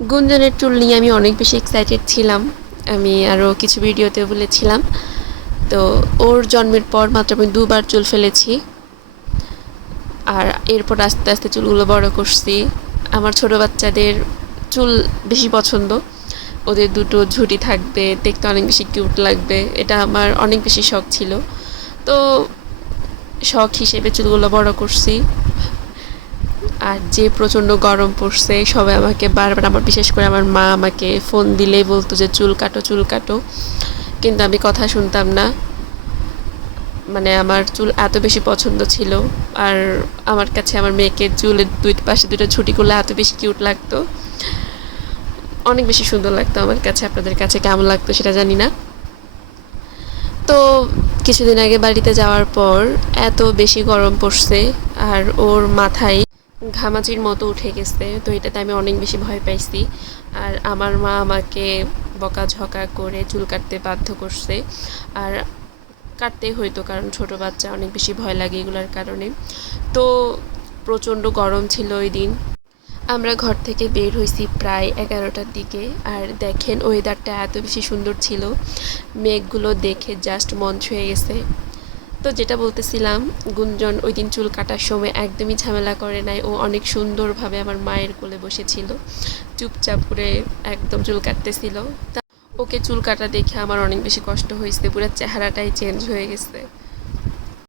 গুঞ্জনের চুল নিয়ে আমি অনেক বেশি এক্সাইটেড ছিলাম। আমি আরও কিছু ভিডিওতে বলেছিলাম। তো ওর জন্মের পর মাত্র আমি 2বার চুল ফেলেছি, আর এরপর আস্তে আস্তে চুলগুলো বড় করছি। আমার ছোট বাচ্চাদের চুল বেশি পছন্দ, ওদের দুটো ঝুঁটি থাকবে, দেখতে অনেক বেশি কিউট লাগবে, এটা আমার অনেক বেশি শখ ছিল। তো শখ হিসেবে চুলগুলো বড় করছি। আর যে প্রচণ্ড গরম পড়ছে, সবাই আমাকে বারবার, আমার বিশেষ করে আমার মা আমাকে ফোন দিলেই বলতো যে চুল কাটো চুল কাটো, কিন্তু আমি কথা শুনতাম না। মানে আমার চুল এত বেশি পছন্দ ছিল, আর আমার কাছে আমার মেয়েকে চুলের দুই পাশে দুটো ছুটি করলে এত বেশি কিউট লাগতো, অনেক বেশি সুন্দর লাগতো আমার কাছে। আপনাদের কাছে কেমন লাগতো সেটা জানি না। তো কিছুদিন আগে বাড়িতে যাওয়ার পর এত বেশি গরম পড়ছে, আর ওর মাথায় ঘামাচির মতো উঠে গেছে। তো এটাতে আমি অনেক বেশি ভয় পাইছি, আর আমার মা আমাকে বকাঝকা করে চুল কাটতে বাধ্য করছে। আর কাটতেই হইতো, কারণ ছোট বাচ্চা, অনেক বেশি ভয় লাগে এগুলোর কারণে। তো প্রচণ্ড গরম ছিল ওই দিন। আমরা ঘর থেকে বের হয়েছি প্রায় 11টার দিকে, আর দেখেন ওয়েদারটা এত বেশি সুন্দর ছিল, মেঘগুলো দেখে জাস্ট মন ছুঁয়ে গেছে। তো যেটা বলতেছিলাম, গুঞ্জন ওই দিন চুল কাটার সময় একদমই ঝামেলা করে নাই, ও অনেক সুন্দরভাবে আমার মায়ের কোলে বসেছিল, চুপচাপ করে একদম চুল কাটতেছিল। ওকে চুল কাটা দেখে আমার অনেক বেশি কষ্ট হয়েছে, পুরো চেহারাটাই চেঞ্জ হয়ে গেছে।